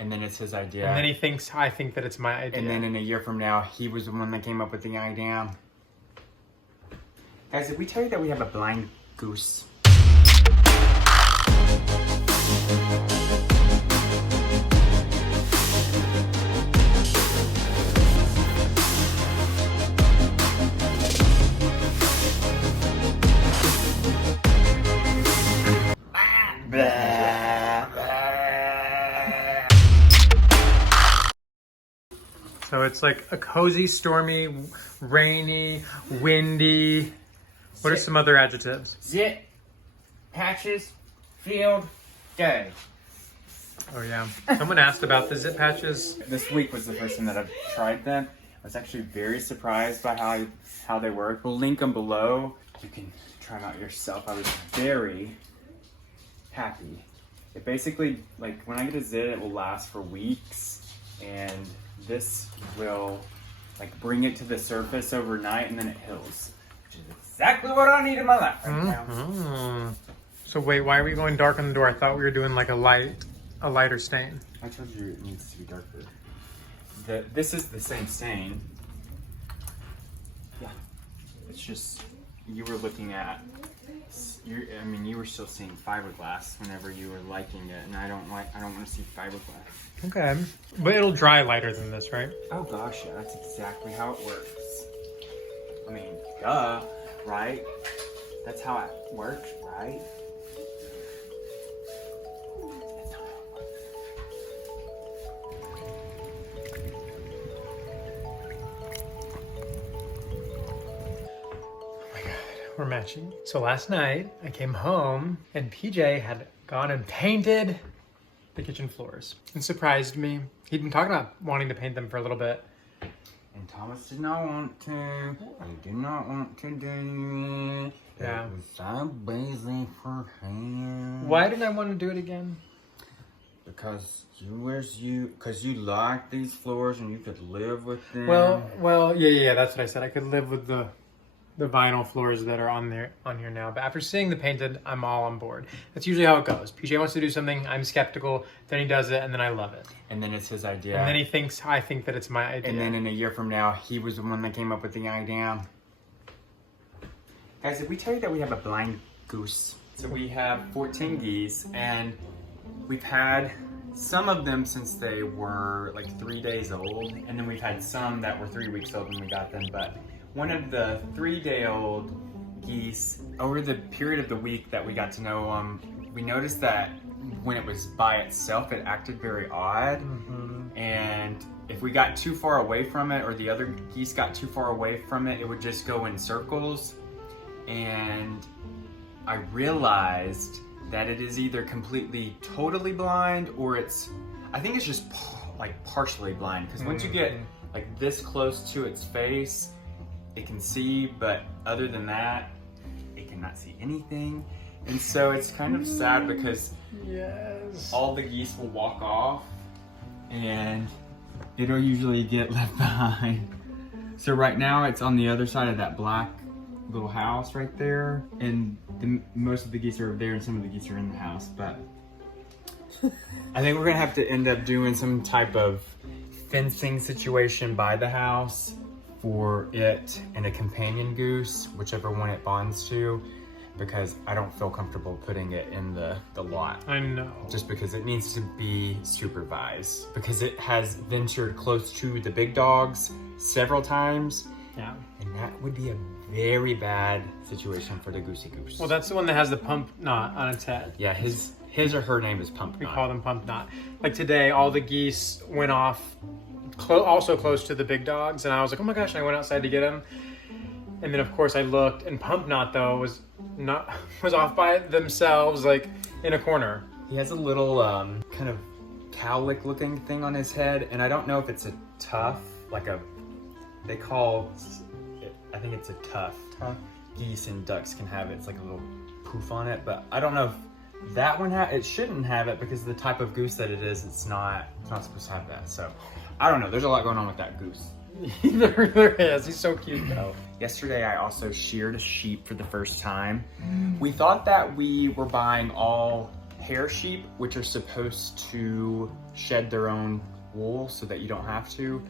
And then it's his idea. And then he thinks I think that it's my idea. And then in a year from now, he was the one that came up with the idea. Guys, did we tell you that we have a blind goose? So it's like a cozy, stormy, rainy, windy. What are some other adjectives? Zit, patches, field, day. Oh yeah. Someone asked about the zip patches. This week was the first time that I've tried them. I was actually very surprised by how they work. We'll link them below. You can try them out yourself. I was very happy. It basically, like when I get a zit, it will last for weeks, and this will like bring it to the surface overnight and then it heals. Which is exactly what I need in my life right now. So wait, why are we going dark on the door? I thought we were doing like a lighter stain. I told you it needs to be darker. This is the same stain. Yeah. It's just, you were looking at, you were still seeing fiberglass whenever you were liking it, and I don't want to see fiberglass. Okay. But it'll dry lighter than this, right? Oh gosh, yeah, that's exactly how it works. I mean, duh, right? That's how it works, right? That's not how it works. Oh my God, we're matching. So last night I came home and PJ had gone and painted the kitchen floors and surprised me. He'd been talking about wanting to paint them for a little bit. And Thomas did not want to. He did not want to do it. Yeah. It was so busy for him. Why didn't I want to do it again? Because you like these floors and you could live with them. Well, yeah, that's what I said. I could live with the vinyl floors that are on here now. But after seeing the painted, I'm all on board. That's usually how it goes. PJ wants to do something, I'm skeptical, then he does it, and then I love it. And then it's his idea. And then he thinks I think that it's my idea. And then in a year from now, he was the one that came up with the idea. Guys, did we tell you that we have a blind goose? So we have 14 geese, and we've had some of them since they were like 3 days old, and then we've had some that were 3 weeks old when we got them, but one of the 3-day-old geese, over the period of the week that we got to know them, we noticed that when it was by itself, it acted very odd. And if we got too far away from it, or the other geese got too far away from it, it would just go in circles. And I realized that it is either completely totally blind, or I think it's just like partially blind, because once you get like this close to its face, it can see, but other than that, it cannot see anything. And so it's kind of sad because all the geese will walk off and it'll usually get left behind. So right now it's on the other side of that black little house right there, and most of the geese are there and some of the geese are in the house, but I think we're gonna have to end up doing some type of fencing situation by the house for it and a companion goose, whichever one it bonds to, because I don't feel comfortable putting it in the lot. I know. Just because it needs to be supervised, because it has ventured close to the big dogs several times. Yeah. And that would be a very bad situation for the goosey goose. Well, that's the one that has the pump knot on its head. Yeah, his or her name is Pump We Knot. call them pump knot. Like today, all the geese went off also close to the big dogs, and I was like, oh my gosh, and I went outside to get them. And then of course I looked, and Pump Knot though was off by themselves, like in a corner. He has a little kind of cowlick looking thing on his head, and I don't know if it's a tuft, I think it's a tuft. Geese and ducks can have it. It's like a little poof on it, but I don't know if that one it shouldn't have it, because the type of goose that it is, it's not supposed to have that. So I don't know. There's a lot going on with that goose. There is. He's so cute though. Yesterday I also sheared a sheep for the first time. We thought that we were buying all hair sheep, which are supposed to shed their own wool so that you don't have to.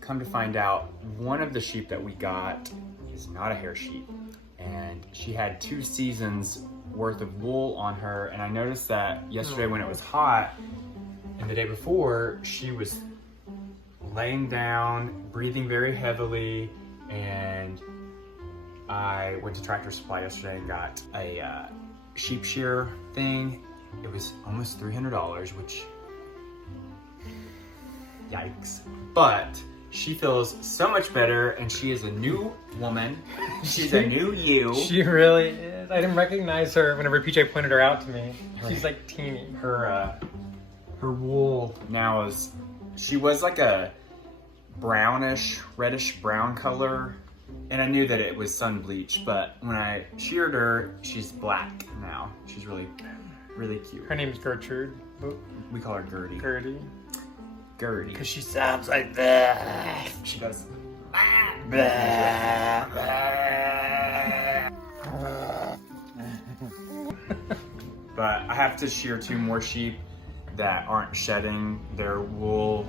Come to find out, one of the sheep that we got is not a hair sheep, and she had 2 seasons worth of wool on her. And I noticed that yesterday when it was hot and the day before, she was laying down, breathing very heavily, and I went to Tractor Supply yesterday and got a sheep shear thing. It was almost $300, which, yikes. But she feels so much better, and she is a new woman. She's a new you. She really is. I didn't recognize her whenever PJ pointed her out to me. She's like teeny. Her wool now is, she was like a brownish, reddish brown color, and I knew that it was sun bleached, but when I sheared her, she's black now. She's really, really cute. Her name's Gertrude. We call her Gertie. Gertie. Gertie. Because she sounds like that. She does. But I have to shear 2 more sheep that aren't shedding their wool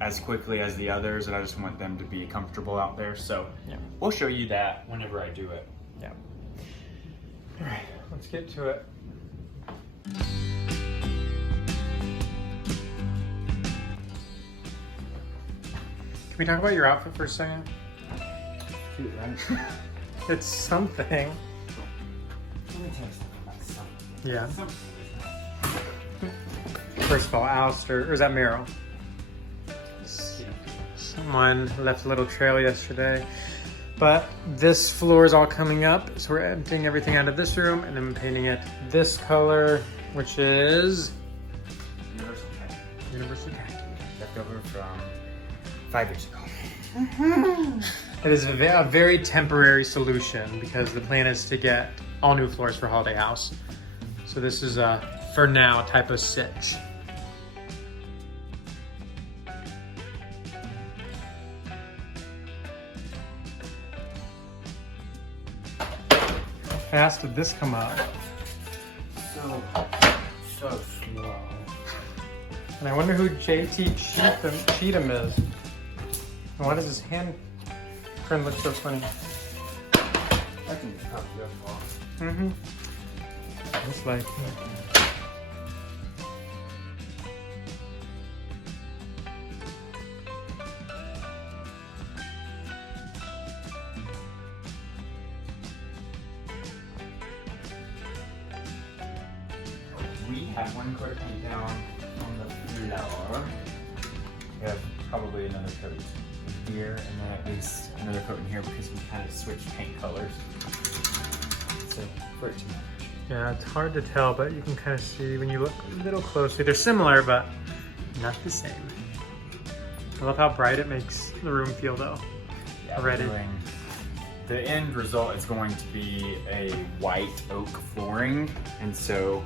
as quickly as the others, and I just want them to be comfortable out there. So yeah, we'll show you that whenever I do it. Yeah. All right, let's get to it. Can we talk about your outfit for a second? Cute, right? It's something. Let me tell you something about something. Yeah. Something. First of all, Alistair, or is that Meryl? Someone left a little trail yesterday. But this floor is all coming up, so we're emptying everything out of this room and then painting it this color, which is Universal Khaki. Left over from 5 years ago. It is a very temporary solution because the plan is to get all new floors for Holiday House. So this is a, for now, type of sitch. How fast did this come up? So slow. And I wonder who JT Cheatham is. And why does his hand print look so funny? I can copy that off. Mm-hmm. Looks like. We have 1 coat of paint down on the floor. We have probably another coat here, and then at least another coat in here because we kind of switched paint colors. So for it to match. Yeah, it's hard to tell, but you can kind of see when you look a little closely. They're similar, but not the same. I love how bright it makes the room feel, though. Yeah, already. The end result is going to be a white oak flooring, and so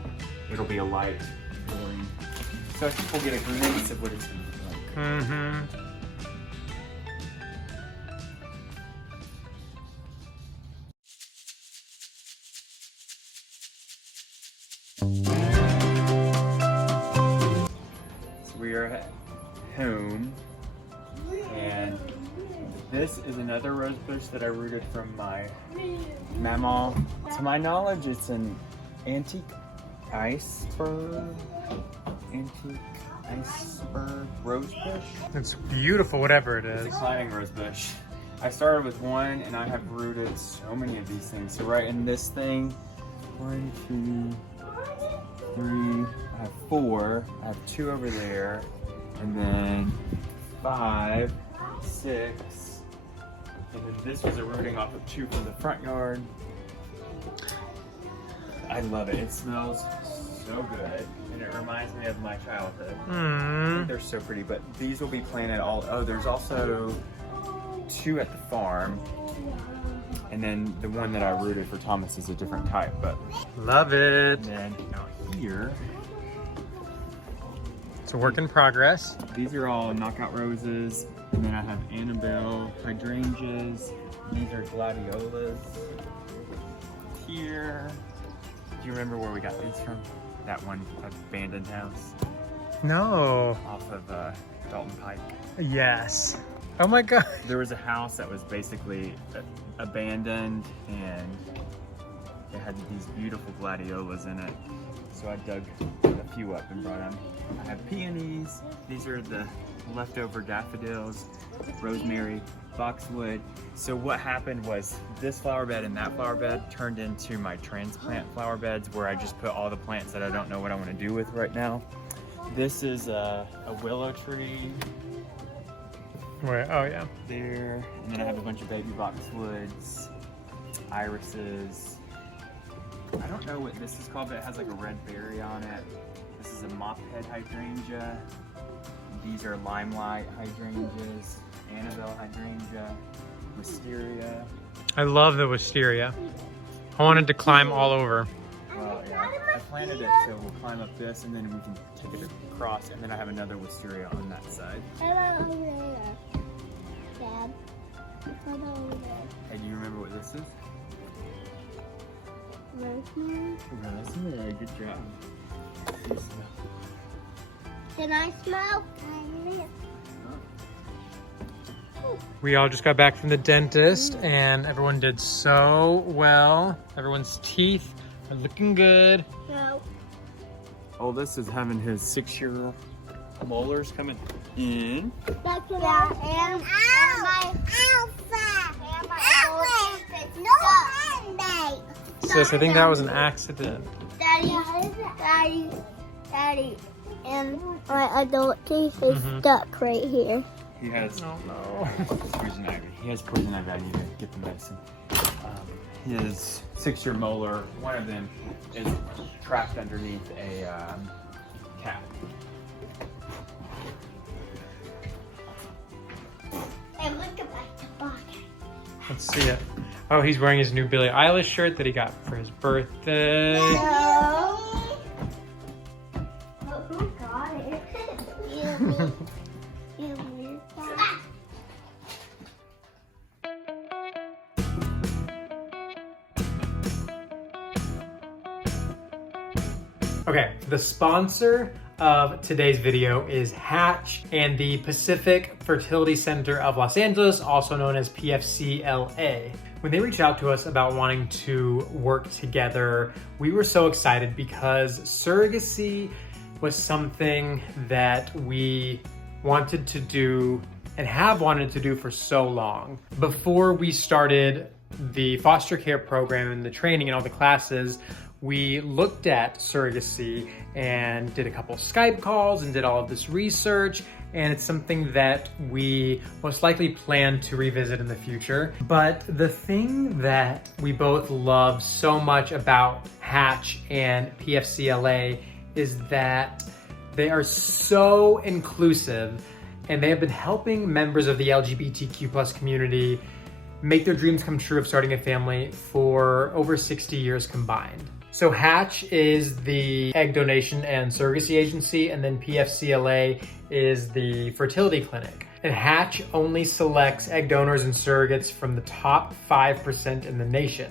it'll be a light flooring. So I think we'll get a glimpse of what it's going to look like. Mm-hmm. So we are at home, and this is another rose bush that I rooted from my mamaw. To my knowledge, it's an antique iceberg rose bush. It's beautiful, whatever it It's is. a climbing rose bush. I started with 1, and I have rooted so many of these things. So right in this thing, 1, 2, 3, I have 4, I have 2 over there, and then 5, 6, and then this was a rooting off of 2 from the front yard. I love it. It smells so good, and it reminds me of my childhood. They're so pretty, but these will be planted all. Oh, there's also 2 at the farm, and then the one that I rooted for Thomas is a different type. But Love it. and then out here, It's a work in progress. these are all knockout roses, and then I have Annabelle hydrangeas. These are gladiolas. Here, do you remember where we got these from? that one abandoned house No. off of Dalton Pike. Yes. Oh my God. There was a house that was basically abandoned, and it had these beautiful gladiolas in it. So I dug a few up and brought them. I have peonies. These are the leftover daffodils, rosemary, boxwood. So what happened was this flower bed and that flower bed turned into my transplant flower beds, where I just put all the plants that I don't know what I want to do with right now. This is a willow tree. Where? Oh yeah. There, and then I have a bunch of baby boxwoods, irises. I don't know what this is called, but it has like a red berry on it. This is a mop head hydrangea. These are limelight hydrangeas, Annabelle hydrangea, wisteria. I love the wisteria. I wanted to climb all over. Well, yeah, I planted it, so we'll climb up this, and then we can take it across, and then I have another wisteria on that side. Over there, Dad. Over there. Hey, do you remember what this is? Rosemary. Rosemary, good job. You smell. Can I smell? We all just got back from the dentist and everyone did so well. Everyone's teeth are looking good. No. Oldest is having his 6-year molars coming in. That's what and my alpha. And my no. Sis, I think that was an accident. Daddy, and my adult teeth is stuck right here. He has Oh no. poison ivy. He has poison ivy. I need to get the medicine. His 6-year molar, one of them, is trapped underneath a cap. And look at my toboggan. Let's see it. Oh, he's wearing his new Billie Eilish shirt that he got for his birthday. No. But who got it? You. Okay, the sponsor of today's video is Hatch and the Pacific Fertility Center of Los Angeles, also known as PFCLA. When they reached out to us about wanting to work together, we were so excited because surrogacy was something that we wanted to do and have wanted to do for so long. Before we started the foster care program and the training and all the classes, we looked at surrogacy and did a couple Skype calls and did all of this research, and it's something that we most likely plan to revisit in the future. But the thing that we both love so much about Hatch and PFCLA is that they are so inclusive, and they have been helping members of the LGBTQ+ community make their dreams come true of starting a family for over 60 years combined. So Hatch is the egg donation and surrogacy agency, and then PFCLA is the fertility clinic. And Hatch only selects egg donors and surrogates from the top 5% in the nation.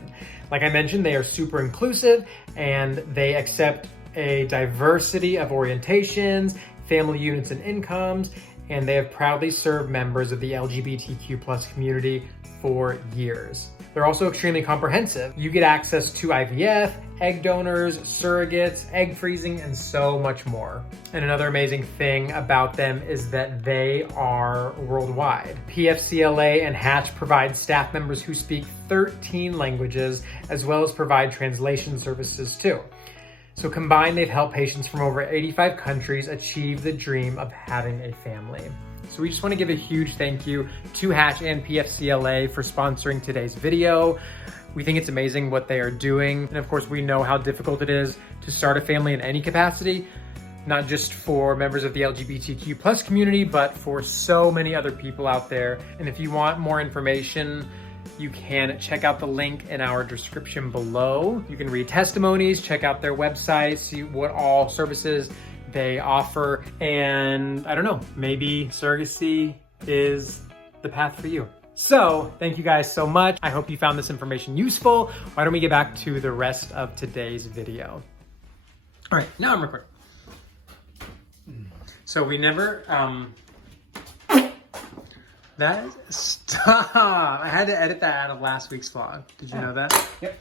Like I mentioned, they are super inclusive and they accept a diversity of orientations, family units and incomes, and they have proudly served members of the LGBTQ+ community for years. They're also extremely comprehensive. You get access to IVF, egg donors, surrogates, egg freezing, and so much more. And another amazing thing about them is that they are worldwide. PFCLA and Hatch provide staff members who speak 13 languages, as well as provide translation services too. So combined, they've helped patients from over 85 countries achieve the dream of having a family. So we just want to give a huge thank you to Hatch and PFCLA for sponsoring today's video. We think it's amazing what they are doing. And of course, we know how difficult it is to start a family in any capacity, not just for members of the LGBTQ+ community, but for so many other people out there. And if you want more information, you can check out the link in our description below. You can read testimonies, check out their website, see what all services they offer, and I don't know, maybe surrogacy is the path for you. So thank you guys so much. I hope you found this information useful. Why don't we get back to the rest of today's video? All right, now I'm recording. So we never, stop. I had to edit that out of last week's vlog. Did you know that? Yep.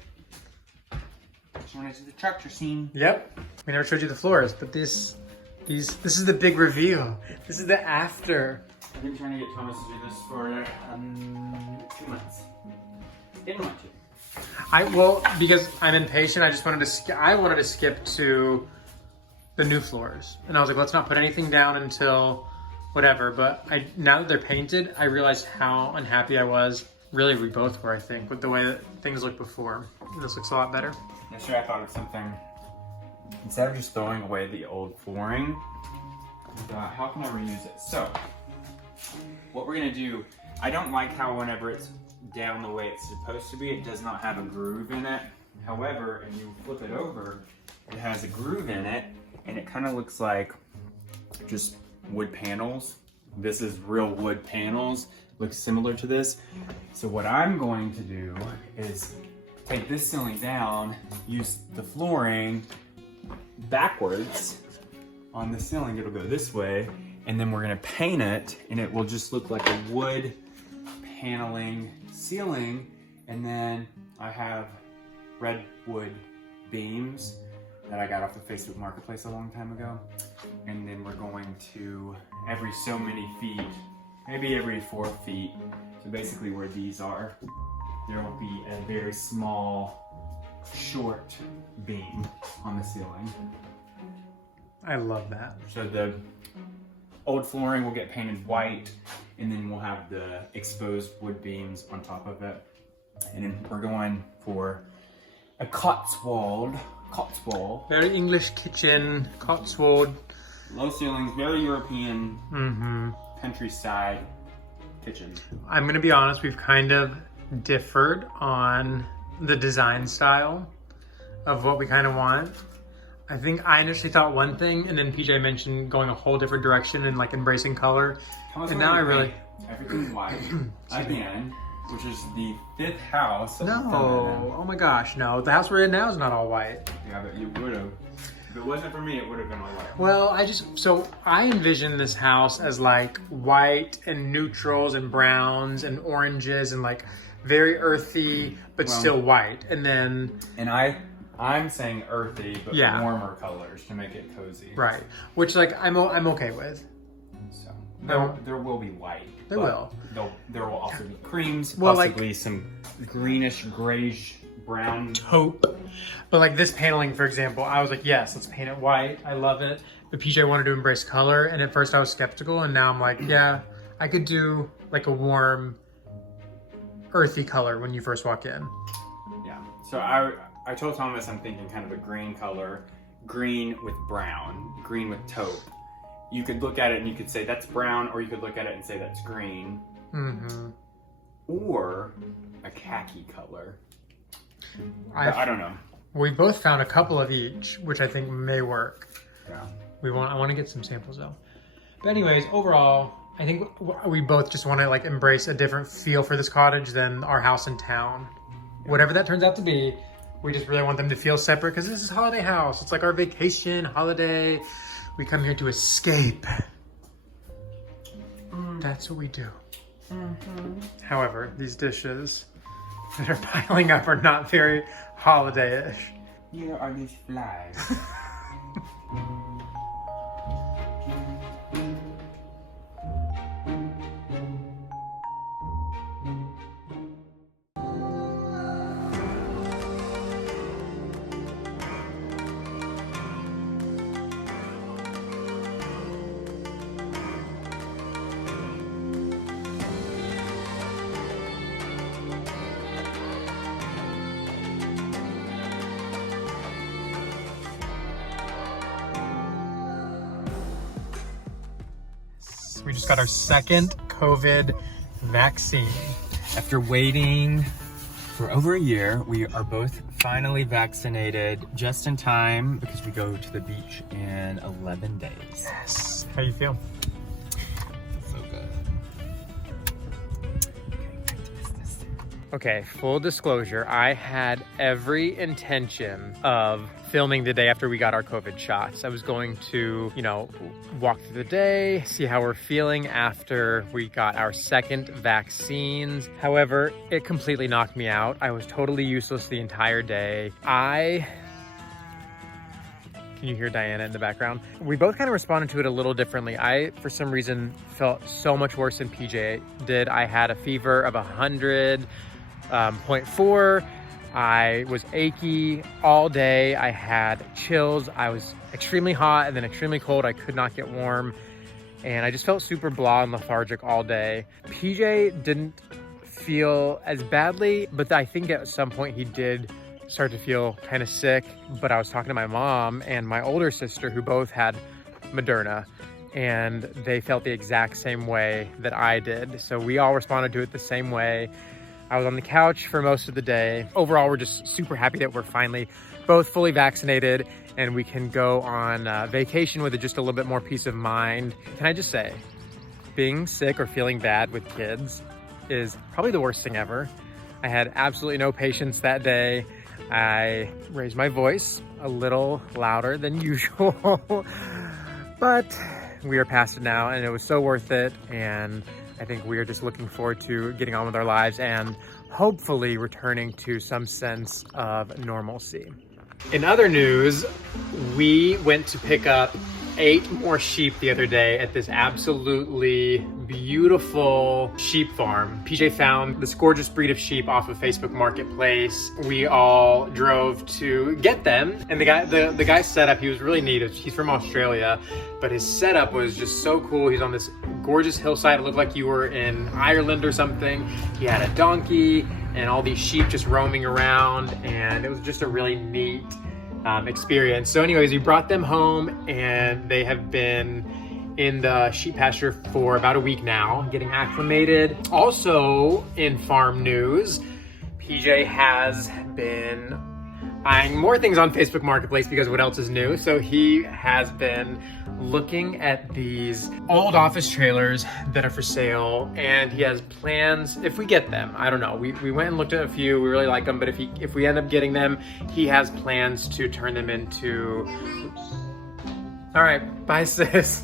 Just wanted to do the tractor scene. Yep. We never showed you the floors, but this is the big reveal. This is the after. I've been trying to get Thomas to do this for 2 months. Didn't want to. Because I'm impatient, I just wanted to skip to the new floors. And I was like, let's not put anything down until whatever. But now that they're painted, I realized how unhappy I was. Really, we both were, I think, with the way that things looked before. This looks a lot better. Yesterday I thought of something. Instead of just throwing away the old flooring, I thought, how can I reuse it? So, what we're gonna do, I don't like how whenever it's down the way it's supposed to be, it does not have a groove in it. However, if you flip it over, it has a groove in it, and it kind of looks like just wood panels. This is real wood panels, looks similar to this. So what I'm going to do is take this ceiling down, use the flooring backwards on the ceiling, it'll go this way, and then we're gonna paint it, and it will just look like a wood paneling ceiling. And then I have redwood beams that I got off the Facebook Marketplace a long time ago. And then we're going to, every so many feet, maybe every 4 feet, so basically where these are, there will be a very small, short beam on the ceiling. I love that. So the old flooring will get painted white, and then we'll have the exposed wood beams on top of it. And then we're going for a Cotswold. Very English kitchen, Cotswold. Low ceilings, very European countryside kitchen. I'm gonna be honest, we've kind of differed on the design style of what we kind of want. I think I initially thought one thing, and then PJ mentioned going a whole different direction and like embracing color. And now I really everything white again, which is the 5th house. No, oh my gosh, no. The house we're in now is not all white. Yeah, but you would have. If it wasn't for me, it would have been all white. Well, I envision this house as like white and neutrals and browns and oranges and like very earthy, but still white. And then... And I'm saying earthy, but warmer colors to make it cozy. Right, which like I'm okay with. So there will be white. There will. There will also be creams, possibly like, some greenish, grayish, brown. Hope. But like this paneling, for example, I was like, yes, let's paint it white. I love it. But PJ wanted to embrace color, and at first I was skeptical, and now I'm like, yeah, I could do like a warm, earthy color when you first walk in. Yeah. So I told Thomas I'm thinking kind of a green color, green with brown, green with taupe. You could look at it and you could say that's brown, or you could look at it and say that's green. Or a khaki color. I don't know. We both found a couple of each, which I think may work. Yeah. I want to get some samples though. But anyways, overall, I think we both just want to like embrace a different feel for this cottage than our house in town. Yeah. Whatever that turns out to be, we just really want them to feel separate because this is holiday house. It's like our vacation, holiday. We come here to escape. That's what we do. However, these dishes that are piling up are not very holiday-ish. Here are these flies. We just got our second COVID vaccine. After waiting for over a year, we are both finally vaccinated just in time because we go to the beach in 11 days. Yes. How you feel? So good. Okay, back to business. Okay, full disclosure, I had every intention of filming the day after we got our COVID shots. I was going to, you know, walk through the day, see how we're feeling after we got our second vaccines. However, it completely knocked me out. I was totally useless the entire day. Can you hear Diana in the background? We both kind of responded to it a little differently. I, for some reason, felt so much worse than PJ did. I had a fever of 100.4. I was achy all day. I had chills. I was extremely hot and then extremely cold. I could not get warm. And I just felt super blah and lethargic all day. PJ didn't feel as badly, but I think at some point he did start to feel kind of sick. But I was talking to my mom and my older sister, who both had Moderna, and they felt the exact same way that I did. So we all responded to it the same way. I was on the couch for most of the day. Overall, we're just super happy that we're finally both fully vaccinated and we can go on vacation with just a little bit more peace of mind. Can I just say, being sick or feeling bad with kids is probably the worst thing ever. I had absolutely no patience that day. I raised my voice a little louder than usual, but we are past it now and it was so worth it. And I think we are just looking forward to getting on with our lives and hopefully returning to some sense of normalcy. In other news, we went to pick up 8 more sheep the other day at this absolutely beautiful sheep farm. PJ found this gorgeous breed of sheep off of Facebook Marketplace. We all drove to get them, and the guy's setup, he was really neat. He's from Australia, but his setup was just so cool. He's on this gorgeous hillside. It looked like you were in Ireland or something. He had a donkey and all these sheep just roaming around, and it was just a really neat experience. So anyways, we brought them home and they have been in the sheep pasture for about a week now, getting acclimated. Also in farm news, PJ has been eyeing more things on Facebook Marketplace because what else is new? So he has been looking at these old office trailers that are for sale, and he has plans, if we get them, I don't know, we went and looked at a few, we really like them, but if we end up getting them, he has plans to turn them into, all right, bye sis.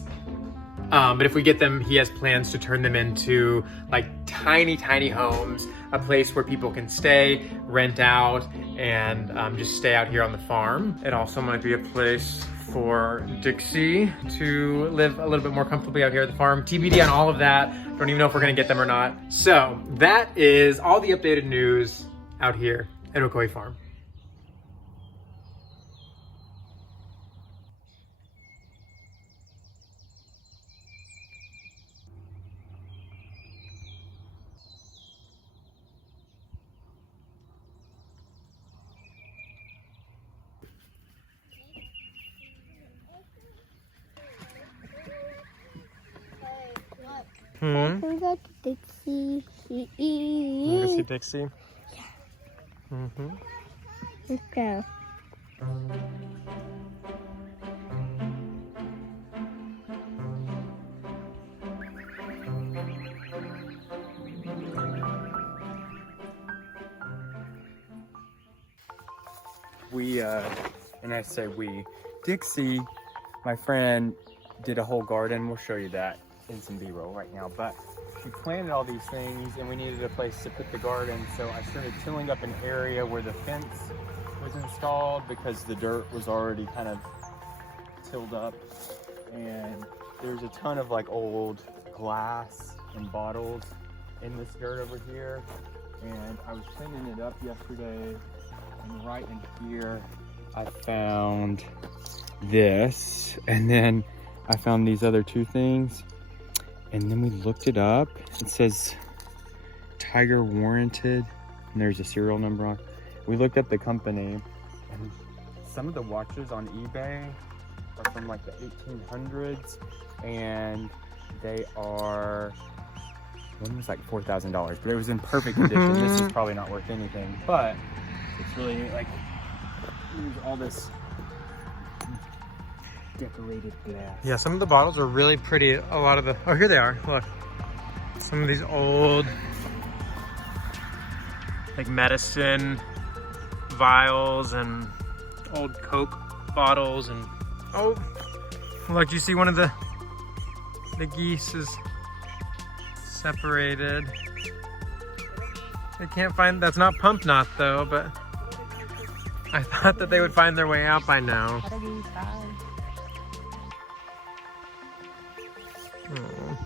But if we get them, he has plans to turn them into like tiny homes, a place where people can stay, rent out, and just stay out here on the farm. It also might be a place for Dixie to live a little bit more comfortably out here at the farm. TBD on all of that. Don't even know if we're gonna get them or not. So that is all the updated news out here at Ocoee Farm. Who's that Dixie? You wanna see Dixie? Yeah. Mm-hmm. Let's go. We, and I say we, Dixie, my friend, did a whole garden. We'll show you that in some B-roll right now, but she planted all these things and we needed a place to put the garden, so I started tilling up an area where the fence was installed because the dirt was already kind of tilled up, and there's a ton of like old glass and bottles in this dirt over here, and I was cleaning it up yesterday, and right in here I found this, and then I found these other 2 things. And then we looked it up. It says Tiger warranted, and there's a serial number on. We looked up the company, and some of the watches on eBay are from like the 1800s, and they are, one was like $4,000, but it was in perfect condition. This is probably not worth anything, but it's really like, there's all this decorated glass. Yeah, some of the bottles are really pretty. A lot of the, oh, here they are, look. Some of these old like medicine vials and old Coke bottles. And oh, look, you see one of the geese is separated. They can't find, that's not Pump Knot though, but I thought that they would find their way out by now. Oh.